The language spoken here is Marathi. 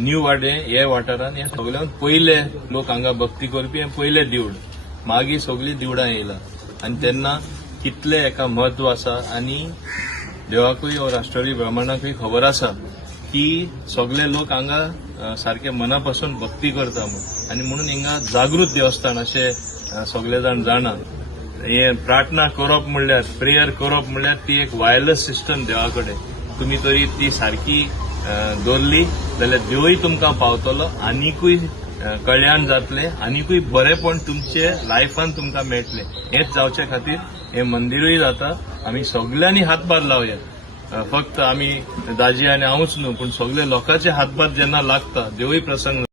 न्यू वाडे हे वाठारान हे सगळ्यान पयले लोक हांगा भक्ती करपी हे पयले देवूळ मागीर सगळी देवळां येयला आनी तेन्ना कितले हेका म्हत्व आसा आनी देवाकूय वा राष्ट्रवादी ब्राह्मणाकूय खबर आसा की सगळे लोक हांगा सारखे मनापासून भक्ती करता म्हणून आनी म्हणून हिंगा जागृत देवस्थान असे सगळे जाण जाणा हे प्रार्थना करप म्हणल्यार प्रेयर करप म्हणल्यार ती एक वायरलेस सिस्टम देवाकडे तुम्ही तरी ती सारकी दवरली जाल्यार देवूय तुमकां पावतलो आनीकूय कल्याण जातले आनीकूय बरेपण तुमचे लायफान तुमकां मेळटले हेच जावचे खातीर हे मंदिरूय जाता आमी सगळ्यांनी हातभार लावया फक्त आमी दाजी आनी हांवूच न्हू पूण सगळे लोकांचे हातभार जेन्ना लागता देवूय प्रसन्न